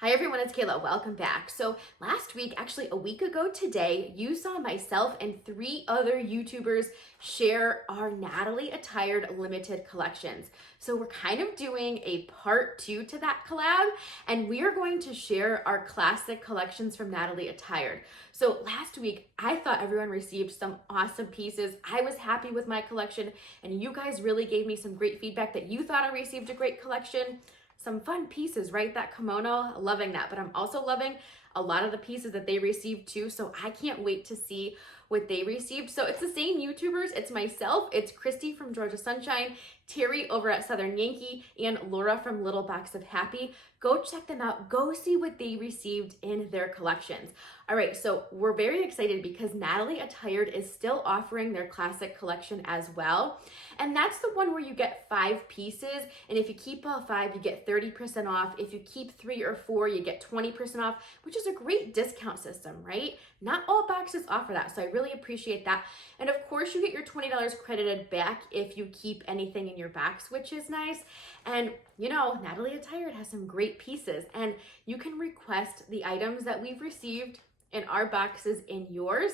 Hi everyone, it's Kayla. Welcome back. So last week, actually a week ago today, you saw myself and 3 other YouTubers share our Natalie Attired limited collections. So we're kind of doing a part 2 to that collab, and we are going to share our classic collections from Natalie Attired. So last week, I thought everyone received some awesome pieces. I was happy with my collection, and you guys really gave me some great feedback that you thought I received a great collection. Some fun pieces, right? That kimono, loving that. But I'm also loving a lot of the pieces that they received too. So I can't wait to see what they received. So it's the same YouTubers. It's myself, it's Christy from Georgia Sunshine, Terry over at Southern Yankee, and Laura from Little Box of Happy. Go check them out. Go see what they received in their collections. All right, so we're very excited because Natalie Attired is still offering their classic collection as well. And that's the one where you get 5 pieces. And if you keep all 5, you get 30% off. If you keep 3 or 4, you get 20% off, which is a great discount system, right? Not all boxes offer that, so I really appreciate that. And of course, you get your $20 credited back if you keep anything in your box, which is nice. And you know, Natalie Attired has some great pieces, and you can request the items that we've received in our boxes in yours.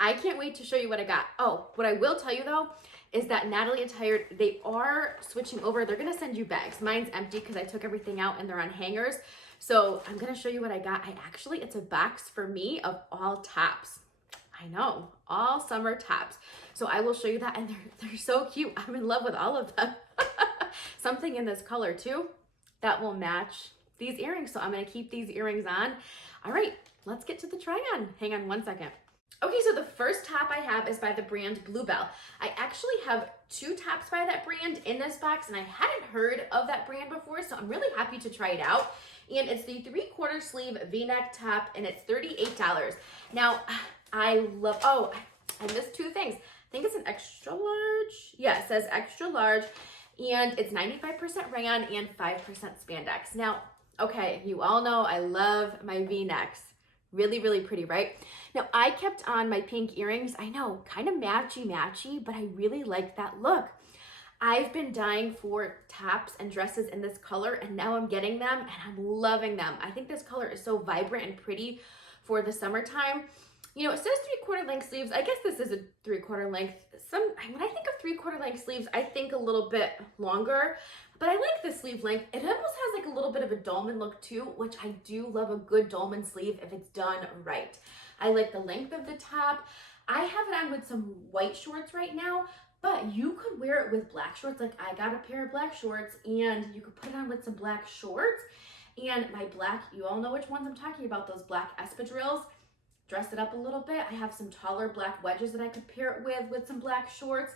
I can't wait to show you what I got. Oh, what I will tell you though, is that Natalie Attired, they are switching over. They're gonna send you bags. Mine's empty because I took everything out and they're on hangers. So I'm gonna show you what I got. It's a box for me of all tops. I know, all summer tops. So I will show you that, and they're so cute. I'm in love with all of them. Something in this color too that will match these earrings. So I'm gonna keep these earrings on. All right, let's get to the try on. Hang on one second. Okay, so the first top I have is by the brand Bluebell. I actually have 2 tops by that brand in this box, and I hadn't heard of that brand before, so I'm really happy to try it out. And it's the 3/4 sleeve V-neck top, and it's $38. Now, I love, oh, I missed 2 things. I think it's an extra large. Yeah, it says extra large, and it's 95% rayon and 5% spandex. Now, okay, you all know I love my V-necks. Really, really pretty, right? Now, I kept on my pink earrings. I know, kind of matchy, but I really like that look. I've been dying for tops and dresses in this color, and now I'm getting them, and I'm loving them. I think this color is so vibrant and pretty for the summertime. You know, it says 3/4 length sleeves. I guess this is a 3/4 length. When I think of 3/4 length sleeves, I think a little bit longer, but I like the sleeve length. It almost has like a little bit of a dolman look too, which I do love a good dolman sleeve if it's done right. I like the length of the top. I have it on with some white shorts right now, but you could wear it with black shorts. Like I got a pair of black shorts, and you could put it on with some black shorts. And my black, you all know which ones I'm talking about, those black espadrilles. Dress it up a little bit. I have some taller black wedges that I could pair it with some black shorts.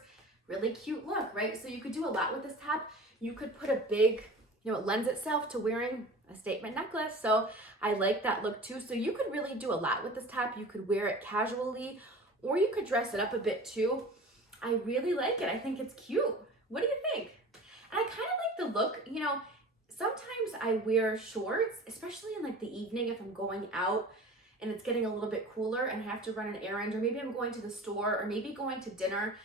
Really cute look, right? So you could do a lot with this top. You could put a big, you know, it lends itself to wearing a statement necklace. So I like that look too. So you could really do a lot with this top. You could wear it casually, or you could dress it up a bit too. I really like it. I think it's cute. What do you think? And I kind of like the look. You know, sometimes I wear shorts, especially in like the evening if I'm going out and it's getting a little bit cooler and I have to run an errand, or maybe I'm going to the store, or maybe going to dinner.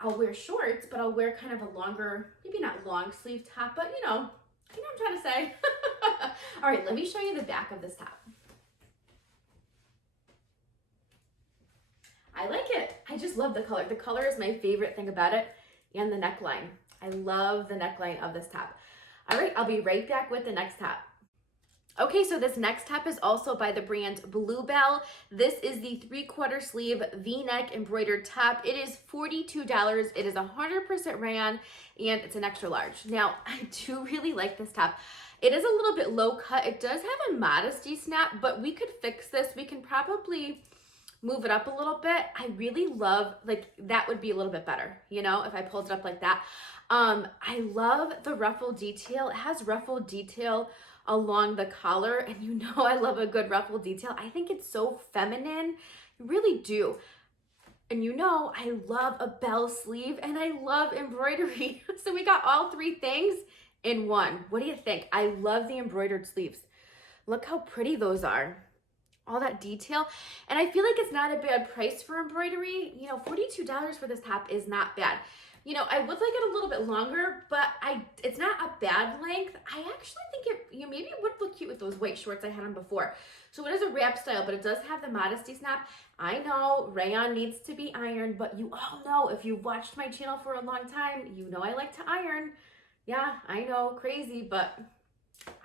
I'll wear shorts, but I'll wear kind of a longer, maybe not long sleeve top, but you know what I'm trying to say. All right, let me show you the back of this top. I like it. I just love the color. The color is my favorite thing about it, and the neckline. I love the neckline of this top. All right, I'll be right back with the next top. Okay, so this next top is also by the brand Bluebell. This is the 3/4 sleeve V-neck embroidered top. It is $42. It is 100% rayon, and it's an extra large. Now, I do really like this top. It is a little bit low cut. It does have a modesty snap, but we could fix this. We can probably move it up a little bit. I really love, like, that would be a little bit better, you know, if I pulled it up like that. I love the ruffle detail. It has ruffle detail along the collar, and you know I love a good ruffle detail. I think it's so feminine. I really do. And you know I love a bell sleeve, and I love embroidery. So we got all 3 things in one. What do you think? I love the embroidered sleeves. Look how pretty those are. All that detail. And I feel like it's not a bad price for embroidery. You know, $42 for this top is not bad. You know, I would like it a little bit longer, but it's not a bad length. I actually think maybe it would look cute with those white shorts I had on before. So it is a wrap style, but it does have the modesty snap. I know rayon needs to be ironed, but you all know, if you've watched my channel for a long time, you know I like to iron. Yeah, I know, crazy, but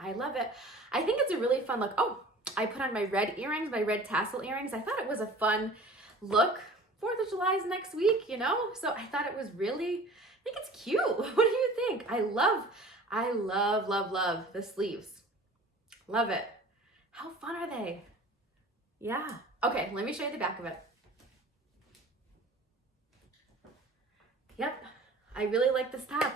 I love it. I think it's a really fun look. Oh, I put on my red earrings, my red tassel earrings. I thought it was a fun look. 4th of July is next week, you know? So I thought it was really, I think it's cute. What do you think? I love, love the sleeves. Love it. How fun are they? Yeah. Okay, let me show you the back of it. Yep, I really like this top.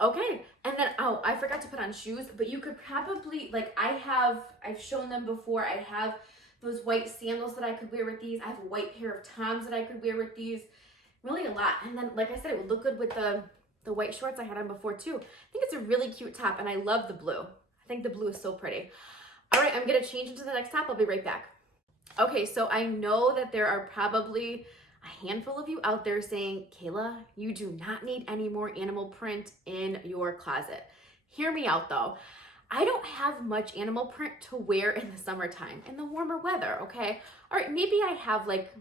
Okay, and then, oh, I forgot to put on shoes, but you could probably, like, I've shown them before. I have those white sandals that I could wear with these. I have a white pair of Toms that I could wear with these. Really a lot. And then, like I said, it would look good with the white shorts I had on before too. I think it's a really cute top, and I love the blue. I think the blue is so pretty. All right, I'm gonna change into the next top. I'll be right back. Okay, so I know that there are probably a handful of you out there saying, Kayla, you do not need any more animal print in your closet. Hear me out though. I don't have much animal print to wear in the summertime, in the warmer weather, okay? All right, maybe I have like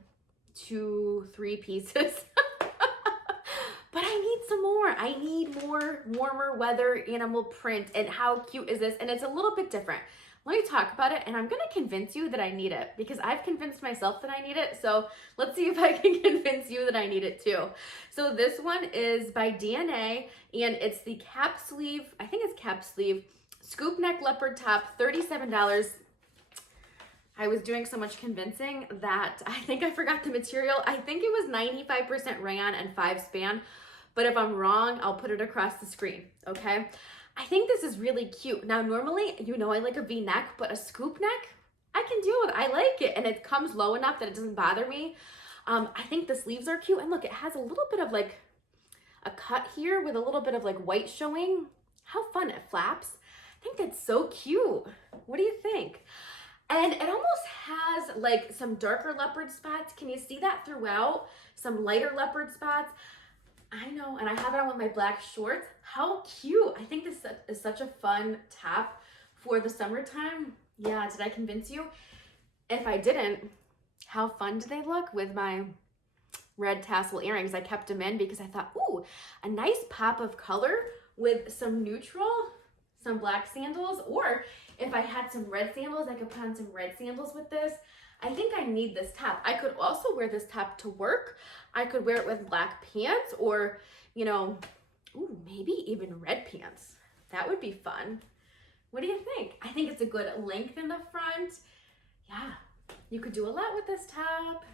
2-3 pieces, but I need some more. I need more warmer weather animal print, and how cute is this? And it's a little bit different. Let me talk about it, and I'm gonna convince you that I need it, because I've convinced myself that I need it. So let's see if I can convince you that I need it too. So this one is by DNA, and it's the Capsleeve, I think it's Capsleeve, Scoop Neck Leopard top, $37. I was doing so much convincing that I think I forgot the material. I think it was 95% rayon and 5 span, but if I'm wrong, I'll put it across the screen, okay? I think this is really cute. Now, normally, you know I like a V-neck, but a scoop neck, I can deal with. I like it, and it comes low enough that it doesn't bother me. I think the sleeves are cute, and look, it has a little bit of like a cut here with a little bit of like white showing. How fun, it flaps. I think that's so cute. What do you think? And it almost has like some darker leopard spots. Can you see that throughout? Some lighter leopard spots. I know, and I have it on with my black shorts. How cute. I think this is such a fun top for the summertime. Yeah, did I convince you? If I didn't, how fun do they look with my red tassel earrings? I kept them in because I thought, ooh, a nice pop of color with some neutral, some black sandals, or if I had some red sandals, I could put on some red sandals with this. I think I need this top. I could also wear this top to work. I could wear it with black pants, or, you know, ooh, maybe even red pants. That would be fun. What do you think? I think it's a good length in the front. Yeah, you could do a lot with this top.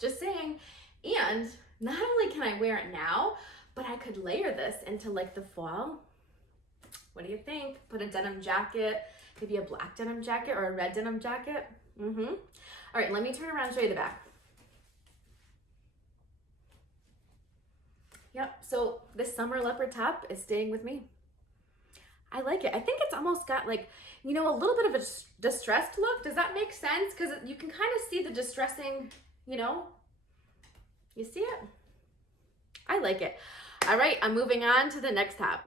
Just saying. And not only can I wear it now, but I could layer this into like the fall. What do you think? Put a denim jacket, maybe a black denim jacket or a red denim jacket. All right, let me turn around and show you the back. Yep, so this summer leopard top is staying with me. I like it. I think it's almost got like, you know, a little bit of a distressed look. Does that make sense? Because you can kind of see the distressing, you know, you see it? I like it. All right, I'm moving on to the next top.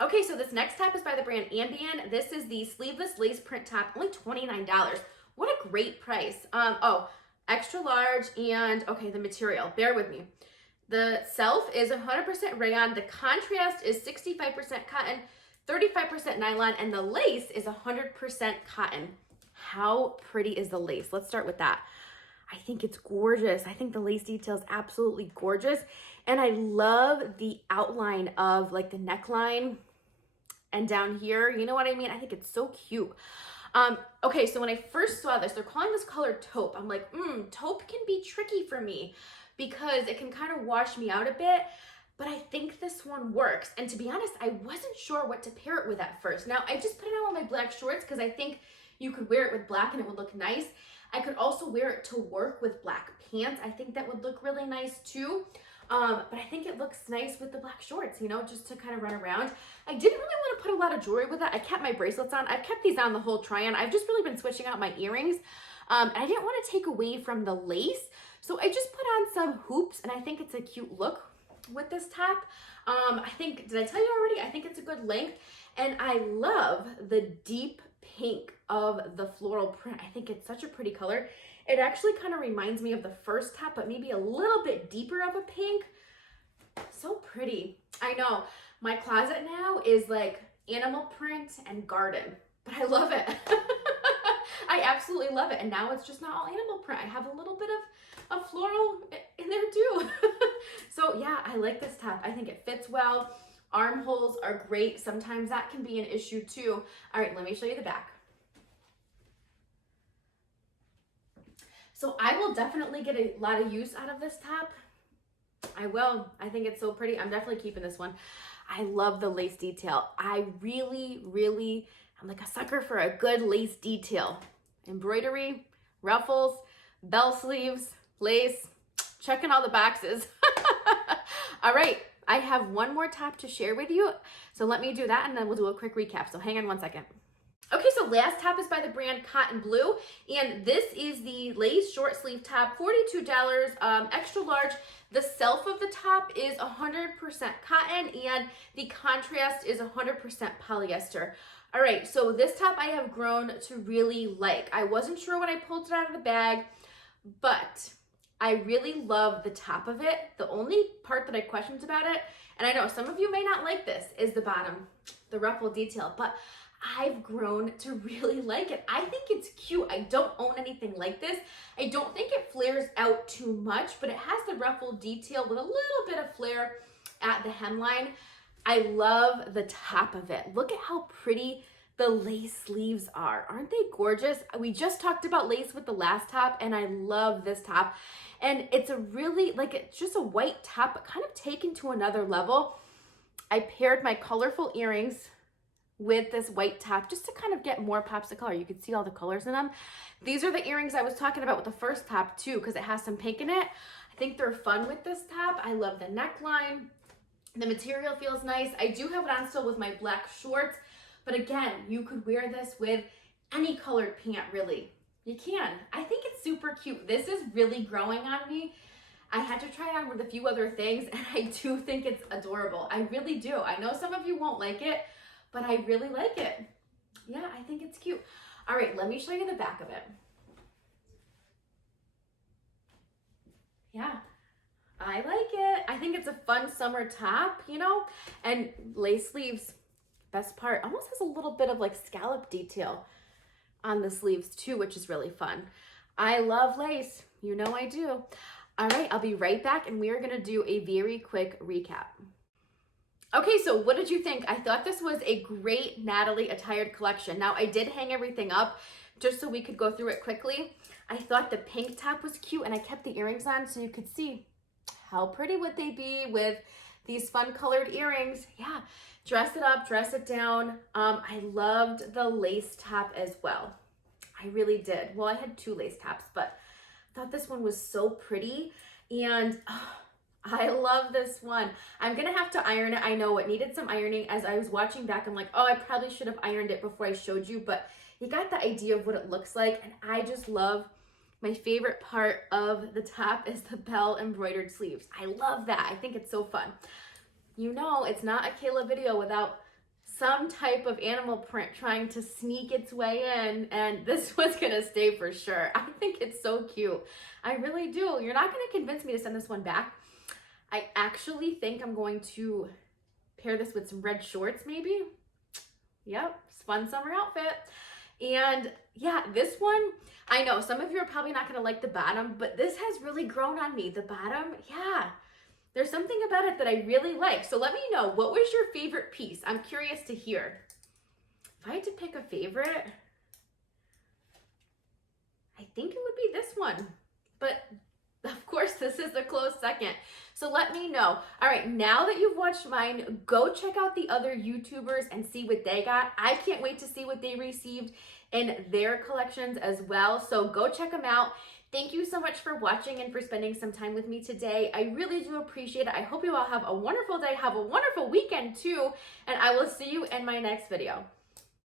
Okay, so this next top is by the brand Ambian. This is the sleeveless lace print top, only $29. What a great price. Oh, extra large, and okay, the material, bear with me. The self is 100% rayon. The contrast is 65% cotton, 35% nylon, and the lace is 100% cotton. How pretty is the lace? Let's start with that. I think it's gorgeous. I think the lace detail is absolutely gorgeous. And I love the outline of like the neckline and down here. You know what I mean? I think it's so cute. Okay, so when I first saw this, they're calling this color taupe. I'm like, taupe can be tricky for me because it can kind of wash me out a bit, but I think this one works. And to be honest, I wasn't sure what to pair it with at first. Now, I just put it on with my black shorts because I think you could wear it with black and it would look nice. I could also wear it to work with black pants. I think that would look really nice too. But I think it looks nice with the black shorts, you know, just to kind of run around. I didn't really want to put a lot of jewelry with it. I kept my bracelets on. I've kept these on the whole try-on. I've just really been switching out my earrings. And I didn't want to take away from the lace. So I just put on some hoops, and I think it's a cute look. with this top. I think, did I tell you already? I think it's a good length. And I love the deep pink of the floral print. I think it's such a pretty color. It actually kind of reminds me of the first top, but maybe a little bit deeper of a pink. So pretty. I know my closet now is like animal print and garden, but I love it. I absolutely love it. And now it's just not all animal print. I have a little bit of floral in there too. So yeah, I like this top. I think it fits well. Armholes are great. Sometimes that can be an issue too. All right, let me show you the back. So I will definitely get a lot of use out of this top. I will. I think it's so pretty. I'm definitely keeping this one. I love the lace detail. I really, I'm like a sucker for a good lace detail. Embroidery, ruffles, bell sleeves, lace, checking all the boxes. All right, I have one more top to share with you. So let me do that and then we'll do a quick recap. So hang on one second. Okay, so last top is by the brand Cotton Blue, and this is the lace short sleeve top, $42, extra large. The self of the top is 100% cotton, and the contrast is 100% polyester. All right, so this top I have grown to really like. I wasn't sure when I pulled it out of the bag, but I really love the top of it. The only part that I questioned about it, and I know some of you may not like this, is the bottom, the ruffle detail, but I've grown to really like it. I think it's cute. I don't own anything like this. I don't think it flares out too much, but it has the ruffle detail with a little bit of flare at the hemline. I love the top of it. Look at how pretty the lace sleeves are. Aren't they gorgeous? We just talked about lace with the last top, and I love this top. And it's a really, like, it's just a white top, but kind of taken to another level. I paired my colorful earrings with this white top just to kind of get more pops of color. You can see all the colors in them. These are the earrings I was talking about with the first top too, because it has some pink in it. I think they're fun with this top. I love the neckline. The material feels nice. I do have it on still with my black shorts, but again, you could wear this with any colored pant, really. You can. I think it's super cute. This is really growing on me. I had to try it on with a few other things, and I do think it's adorable. I really do. I know some of you won't like it, but I really like it. Yeah, I think it's cute. All right, let me show you the back of it. Yeah, I like it. I think it's a fun summer top, you know, and lace sleeves, best part, almost has a little bit of like scallop detail on the sleeves too, which is really fun. I love lace, you know I do. All right, I'll be right back and we are gonna do a very quick recap. Okay, so what did you think? I thought this was a great Natalie Attired collection. Now, I did hang everything up just so we could go through it quickly. I thought the pink top was cute, and I kept the earrings on so you could see how pretty would they be with these fun colored earrings. Yeah, dress it up, dress it down. I loved the lace top as well. I really did. Well, I had two lace tops, but I thought this one was so pretty, and I love this one. I'm gonna have to iron it. I know it needed some ironing. As I was watching back, I'm like, oh, I probably should have ironed it before I showed you, but you got the idea of what it looks like. And I just love, my favorite part of the top is the bell embroidered sleeves. I love that. I think it's so fun. You know, it's not a Kayla video without some type of animal print trying to sneak its way in, and this one's gonna stay for sure. I think it's so cute. I really do. You're not gonna convince me to send this one back. I actually think I'm going to pair this with some red shorts maybe. Yep, fun summer outfit. And yeah, this one, I know some of you are probably not gonna like the bottom, but this has really grown on me. The bottom, yeah, there's something about it that I really like. So let me know, what was your favorite piece? I'm curious to hear. If I had to pick a favorite, I think it would be this one, but of course, this is a close second. So let me know. All right, now that you've watched mine, go check out the other YouTubers and see what they got. I can't wait to see what they received in their collections as well. So go check them out. Thank you so much for watching and for spending some time with me today. I really do appreciate it. I hope you all have a wonderful day. Have a wonderful weekend too. And I will see you in my next video.